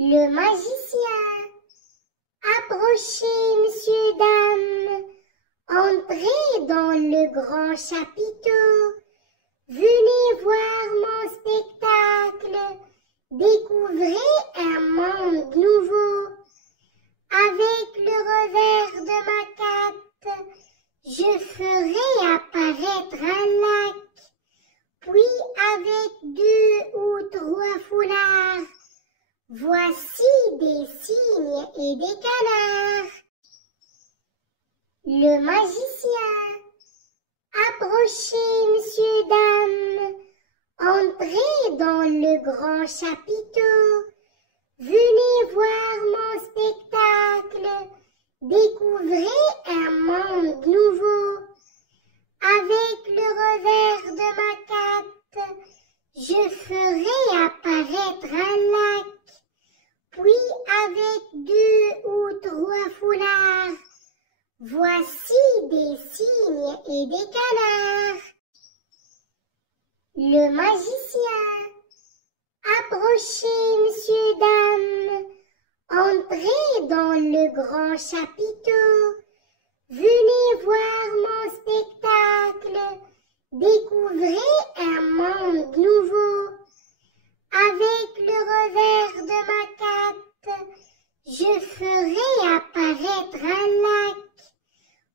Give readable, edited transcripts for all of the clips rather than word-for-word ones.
Le magicien. Approchez, messieurs, dames, entrez dans le grand chapiteau. Venez voir mon spectacle, découvrez un monde nouveau. Avec le revers de ma cape, je ferai apparaître un lac. Puis avec 2 ou 3 foulards, voici des cygnes et des canards. Le magicien. Approchez, messieurs, dames, entrez dans le grand chapiteau. Venez voir mon spectacle, découvrez un monde nouveau. Avec le revers de ma cape, je ferai apparaître un lac. Puis avec 2 ou 3 foulards, voici des cygnes et des canards. Le magicien. Approchez, messieurs, dames, entrez dans le grand chapiteau. Venez voir mon spectacle, découvrez un monde nouveau. Avec le revers de ma cape, je ferai apparaître un lac.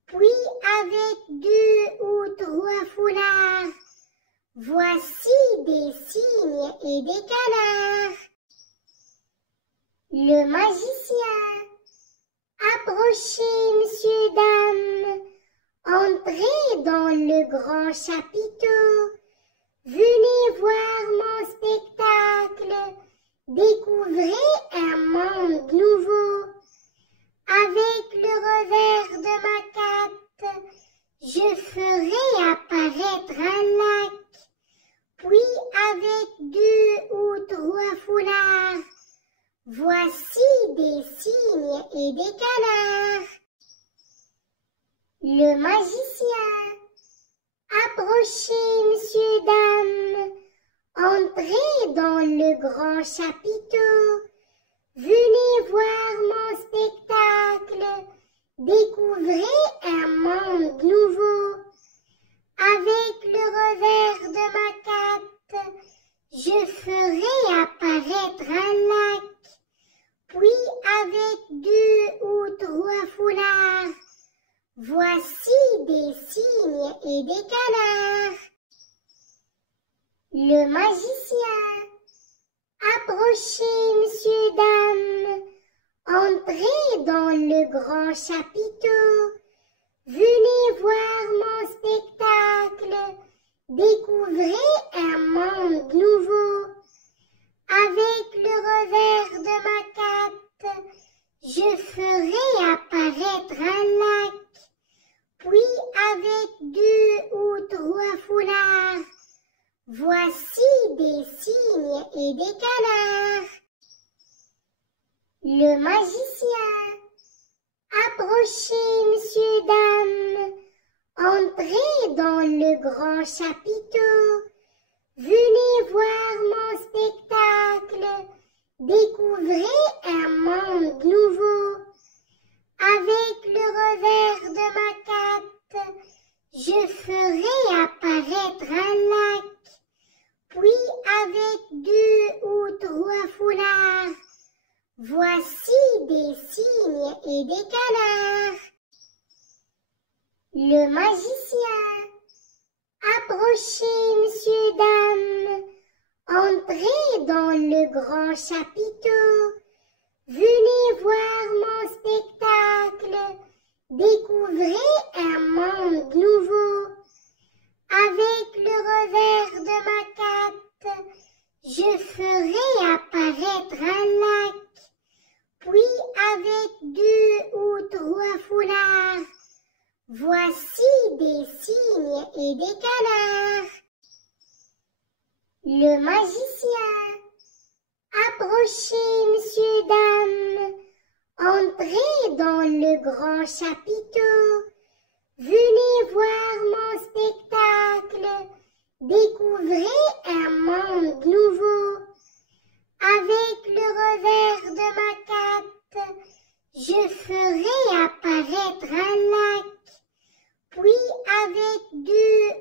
Puis avec 2 ou 3 foulards, voici des cygnes et des canards. Le magicien. Approchez, messieurs, dames, entrez dans le grand chapiteau. Venez voir mon spectacle, découvrez un monde nouveau. Avec le revers de ma cape, je ferai apparaître un lac. Puis avec 2 ou 3 foulards, voici des cygnes et des canards. Le magicien. Approchez, messieurs, dames, entrez dans le grand chapiteau. Venez voir mon spectacle, découvrez un monde nouveau. Avec le revers de ma cape, je ferai apparaître un lac. Puis avec 2 ou 3 foulards, voici des cygnes et des canards. Le magicien. Approchez, messieurs, dames, entrez dans le grand chapiteau. Venez voir mon spectacle, découvrez un monde nouveau. Avec le revers de ma cape, je ferai apparaître un lac. Puis avec 2 ou 3 foulards, voici des cygnes et des canards. Le magicien. Approchez, messieurs, dames, entrez dans le grand chapiteau. Venez voir mon spectacle, découvrez un monde nouveau. Avec le revers de ma cape, je ferai apparaître un lac. Puis avec 2 ou 3 foulards, voici des cygnes et des canards. Le magicien. Approchez, messieurs, dames, entrez dans le grand chapiteau. Venez voir mon spectacle, découvrez un monde nouveau. Avec le revers de ma cape, je ferai apparaître un lac. Puis avec 2 ou 3 foulards, voici des cygnes et des canards. Le magicien. Approchez, messieurs, dames, entrez dans le grand chapiteau. Venez voir mon spectacle, découvrez un monde nouveau. Avec le revers revers de ma cape, je ferai apparaître un lac. Puis avec 2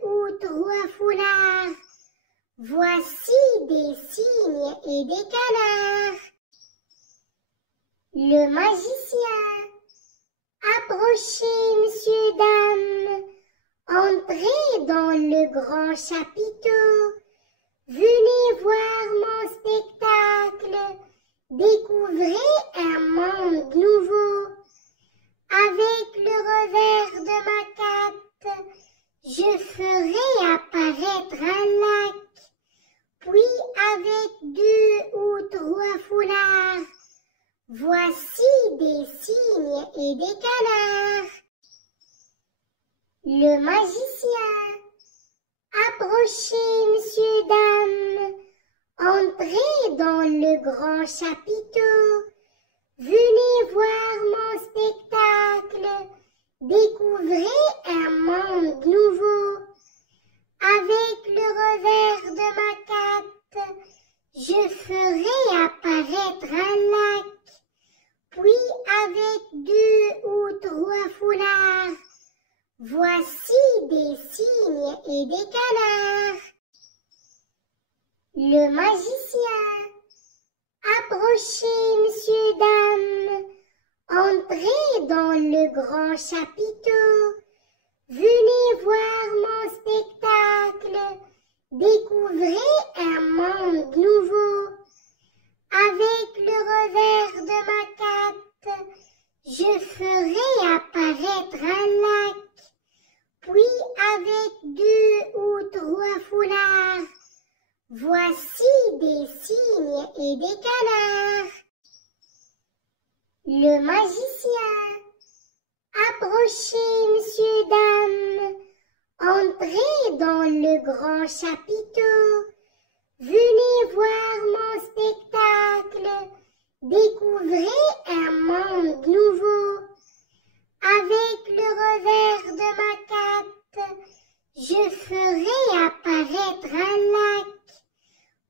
ou 3 foulards, voici des cygnes et des canards. Le magicien. Approchez, messieurs, dames, entrez dans le grand chapiteau. Venez voir mon spectacle, découvrez un monde nouveau. Avec le revers de ma cape, je ferai apparaître un lac. Puis avec 2 ou 3 foulards, voici des cygnes et des canards. Le magicien. Approchez, messieurs, dames, entrez dans le grand chapiteau. Venez voir mon spectacle, découvrez un monde nouveau. Avec le revers de ma cape, je ferai apparaître un lac. Puis avec 2 ou 3 foulards, voici des cygnes et des canards. Le magicien. Approchez, messieurs, dames, entrez dans le grand chapiteau. Venez voir mon spectacle, découvrez un monde nouveau. Avec le revers de ma cape, je ferai apparaître un lac. Puis avec 2 ou 3 foulards, voici des cygnes et des canards. Le magicien. Approchez, messieurs, dames, entrez dans le grand chapiteau. Venez voir mon spectacle, découvrez un monde nouveau. Avec le revers de ma cape, je ferai apparaître un lac.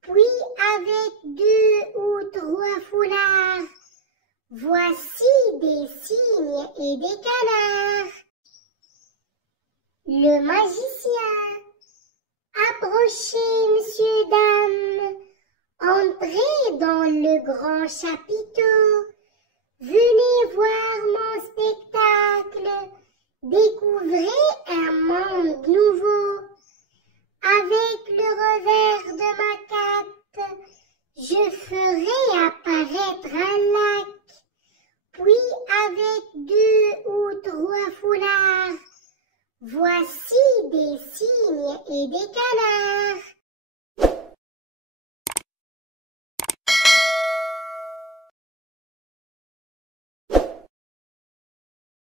Puis avec 2 ou 3 foulards, voici des cygnes et des canards. Le magicien. Approchez, messieurs, dames, entrez dans le grand chapiteau. Venez voir mon spectacle, découvrez un monde nouveau. Avec le revers de ma cape, je ferai apparaître un lac. Puis avec 2 ou 3 foulards, voici des cygnes et des canards.